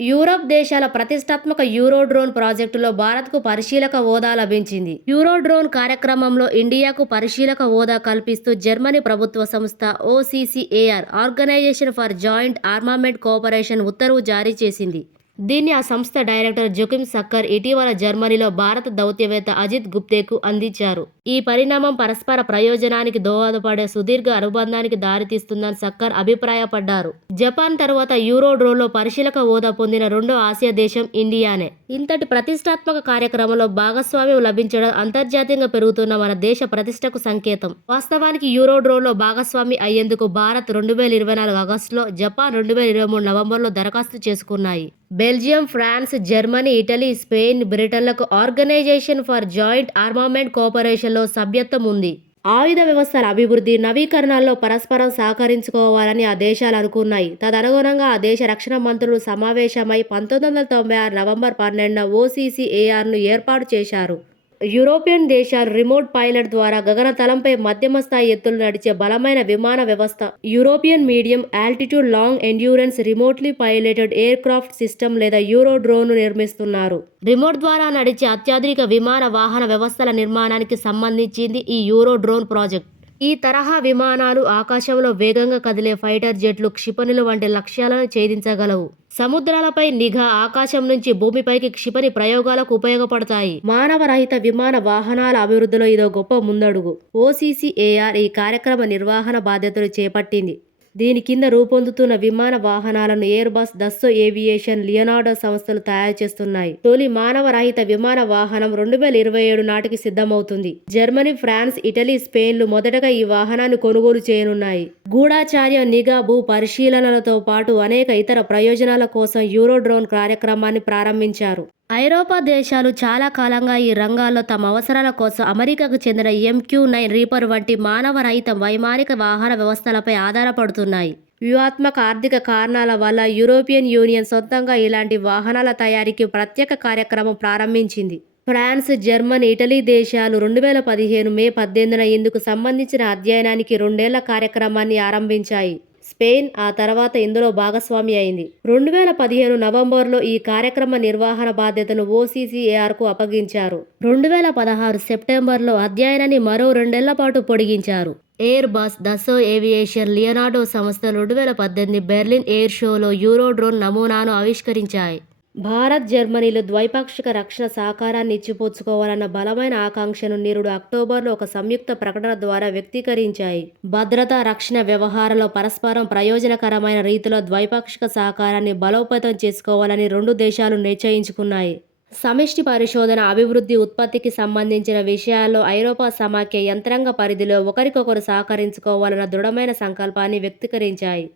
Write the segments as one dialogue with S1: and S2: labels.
S1: Europe దేశాల ప్రతిష్టాత్మక euro drone ప్రాజెక్టులో భారత్కు పరిశీలక హోదా లభించింది. యూరో డ్రోన్ కార్యక్రమంలో ఇండియాకు పరిశీలక హోదా కల్పిస్తూ జర్మనీ ప్రభుత్వ సంస్థ OCCAR organisation for joint armament cooperation ఉత్తర్వు జారీ చేసింది. దీన్ని ఆ సంస్థ డైరెక్టర్ జుకిమ్ సక్కర్ ఇటీవల జర్మనీలో భారత దౌత్యవేత్త అజిత్ గుప్తేకు అందించారు. ఈ పరిణామం పరస్పర ప్రయోజనానికి దోహదపడే సుదీర్ఘ అనుబంధానికి దారితీస్తుందని సక్కర్ అభిప్రాయపడ్డారు. జపాన్ తర్వాత యూరో డ్రోన్లో పరిశీలక హోదా పొందిన రెండో ఆసియా దేశం ఇండియానే. ఇంతటి ప్రతిష్టాత్మక కార్యక్రమంలో భాగస్వామ్యం లభించడం అంతర్జాతీయంగా పెరుగుతున్న మన దేశ ప్రతిష్టకు సంకేతం. వాస్తవానికి యూరో డ్రోన్లో భాగస్వామి అయ్యేందుకు భారత్ రెండు వేల ఇరవై నాలుగు ఆగస్టులో జపాన్ రెండు వేల ఇరవై మూడు నవంబర్లో దరఖాస్తు చేసుకున్నాయి. Belgium France Germany Italy Spain బ్రిటన్లకు organisation for joint armament కోఆపరేషన్లో సభ్యత్వం ఉంది. ఆయుధ వ్యవస్థల అభివృద్ధి నవీకరణల్లో పరస్పరం సహకరించుకోవాలని ఆ దేశాలు అనుకున్నాయి. తదనుగుణంగా ఆ దేశ రక్షణ మంత్రులు సమావేశమై పంతొమ్మిది వందల తొంభై ఆరు నవంబర్ పన్నెండున ఓసీసీఏఆర్ను ఏర్పాటు చేశారు. యూరోపియన్ దేశాలు రిమోట్ పైలట్ ద్వారా గగనతలంపై మధ్యమ స్థాయి ఎత్తులు నడిచే బలమైన విమాన వ్యవస్థ. European medium altitude long endurance remotely piloted aircraft system లేదా యూరో డ్రోన్ నిర్మిస్తున్నారు. రిమోట్ ద్వారా నడిచే అత్యాధునిక విమాన వాహన వ్యవస్థల నిర్మాణానికి సంబంధించింది ఈ యూరో డ్రోన్ ప్రాజెక్ట్. ఈ తరహా విమానాలు ఆకాశంలో వేగంగా కదిలే ఫైటర్ జెట్లు క్షిపణులు వంటి లక్ష్యాలను ఛేదించగలవు. సముద్రాలపై నిఘా ఆకాశం నుంచి భూమిపైకి క్షిపణి ప్రయోగాలకు ఉపయోగపడతాయి. మానవ రహిత విమాన వాహనాల అభివృద్ధిలో ఇదో గొప్ప ముందడుగు. ఓసీసీఏఆర్ ఈ కార్యక్రమ నిర్వహణ బాధ్యతలు చేపట్టింది. దీని కింద రూపొందుతున్న విమాన వాహనాలను Airbus Dassault aviation Leonardo సంస్థలు తయారు చేస్తున్నాయి. తొలి మానవ రహిత విమాన వాహనం రెండు వేల ఇరవై ఏడు నాటికి సిద్ధమవుతుంది. జర్మనీ ఫ్రాన్స్ ఇటలీ స్పెయిన్లు మొదటగా ఈ వాహనాన్ని కొనుగోలు చేయనున్నాయి. గూఢాచార్య నిఘా భూ పరిశీలనలతో పాటు అనేక ఇతర ప్రయోజనాల కోసం యూరోడ్రోన్ కార్యక్రమాన్ని ప్రారంభించారు. ఐరోపా దేశాలు చాలా కాలంగా ఈ రంగాల్లో తమ అవసరాల కోసం అమెరికాకు చెందిన ఎంక్యూ నైన్ రీపర్ వంటి మానవ రహిత వైమానిక వాహన వ్యవస్థలపై ఆధారపడుతున్నాయి. వ్యూహాత్మక ఆర్థిక కారణాల వల్ల యూరోపియన్ యూనియన్ సొంతంగా ఇలాంటి వాహనాల తయారీకి ప్రత్యేక కార్యక్రమం ప్రారంభించింది. ఫ్రాన్స్ జర్మనీ ఇటలీ దేశాలు రెండు వేల పదిహేను మే పద్దెనిమిదిన ఇందుకు సంబంధించిన అధ్యయనానికి రెండేళ్ళ కార్యక్రమాన్ని ఆరంభించాయి. స్పెయిన్ ఆ తర్వాత ఇందులో భాగస్వామి అయింది. రెండు వేల పదిహేను నవంబర్లో ఈ కార్యక్రమ నిర్వహణ బాధ్యతను ఓసీసీఏఆర్కు అప్పగించారు. రెండు వేల పదహారు సెప్టెంబర్లో అధ్యయనాన్ని మరో రెండేళ్ళ పాటు పొడిగించారు. Airbus Dassault aviation Leonardo సంస్థ రెండు వేల పద్దెనిమిది బెర్లిన్ ఎయిర్ షోలో యూరో డ్రోన్ నమూనాను ఆవిష్కరించాయి. భారత్ జర్మనీలు ద్వైపాక్షిక రక్షణ సహకారాన్ని ఇచ్చిపుచ్చుకోవాలన్న బలమైన ఆకాంక్షను నిరుడు అక్టోబర్లో ఒక సంయుక్త ప్రకటన ద్వారా వ్యక్తీకరించాయి. భద్రతా రక్షణ వ్యవహారంలో పరస్పరం ప్రయోజనకరమైన రీతిలో ద్వైపాక్షిక సహకారాన్ని బలోపేతం చేసుకోవాలని రెండు దేశాలు నిశ్చయించుకున్నాయి. సమిష్టి పరిశోధన అభివృద్ధి ఉత్పత్తికి సంబంధించిన విషయాల్లో ఐరోపా సమాఖ్య యంత్రాంగ పరిధిలో ఒకరికొకరు సహకరించుకోవాలన్న దృఢమైన సంకల్పాన్ని వ్యక్తీకరించాయి.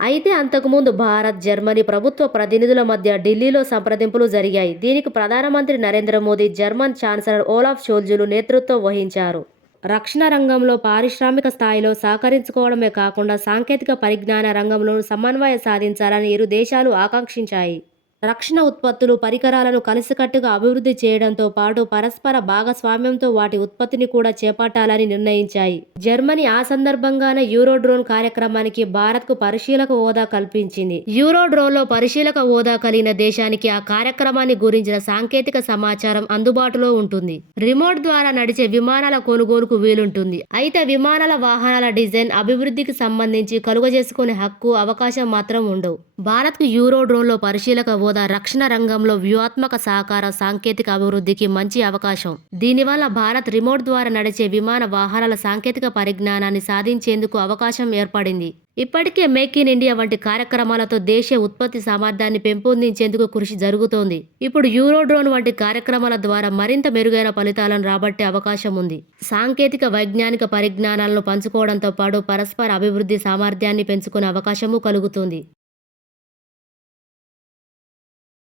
S1: అయితే అంతకుముందు భారత్ జర్మనీ ప్రభుత్వ ప్రతినిధుల మధ్య ఢిల్లీలో సంప్రదింపులు జరిగాయి. దీనికి ప్రధానమంత్రి Narendra Modi German chancellor Olaf షోల్జులు నేతృత్వం వహించారు. రక్షణ రంగంలో పారిశ్రామిక స్థాయిలో సహకరించుకోవడమే కాకుండా సాంకేతిక పరిజ్ఞాన రంగంలో సమన్వయం సాధించాలని ఇరు దేశాలు ఆకాంక్షించాయి. రక్షణ ఉత్పత్తులు పరికరాలను కలిసికట్టుగా అభివృద్ధి చేయడంతో పాటు పరస్పర భాగస్వామ్యంతో వాటి ఉత్పత్తిని కూడా చేపట్టాలని నిర్ణయించాయి. జర్మనీ ఆ సందర్భంగానే యూరో డ్రోన్ కార్యక్రమానికి భారత్కు పరిశీలక హోదా కల్పించింది. యూరో డ్రోన్లో పరిశీలక హోదా కలిగిన దేశానికి ఆ కార్యక్రమాన్ని గురించిన సాంకేతిక సమాచారం అందుబాటులో ఉంటుంది. రిమోట్ ద్వారా నడిచే విమానాల కొనుగోలుకు వీలుంటుంది. అయితే విమానాల వాహనాల డిజైన్ అభివృద్ధికి సంబంధించి కలుగజేసుకునే హక్కు అవకాశం మాత్రం ఉండవు. భారత్కు యూరో డ్రోన్లో పరిశీలక హోదా రక్షణ రంగంలో వ్యూహాత్మక సహకార సాంకేతిక అభివృద్ధికి మంచి అవకాశం. దీనివల్ల భారత్ రిమోట్ ద్వారా నడిచే విమాన వాహనాల సాంకేతిక పరిజ్ఞానాన్ని సాధించేందుకు అవకాశం ఏర్పడింది. ఇప్పటికే మేక్ ఇన్ ఇండియా వంటి కార్యక్రమాలతో దేశ ఉత్పత్తి సామర్థ్యాన్ని పెంపొందించేందుకు కృషి జరుగుతోంది. ఇప్పుడు యూరో డ్రోన్ వంటి కార్యక్రమాల ద్వారా మరింత మెరుగైన ఫలితాలను రాబట్టే అవకాశం ఉంది. సాంకేతిక వైజ్ఞానిక పరిజ్ఞానాలను పంచుకోవడంతో పాటు పరస్పర అభివృద్ధి సామర్థ్యాన్ని పెంచుకునే అవకాశము కలుగుతుంది.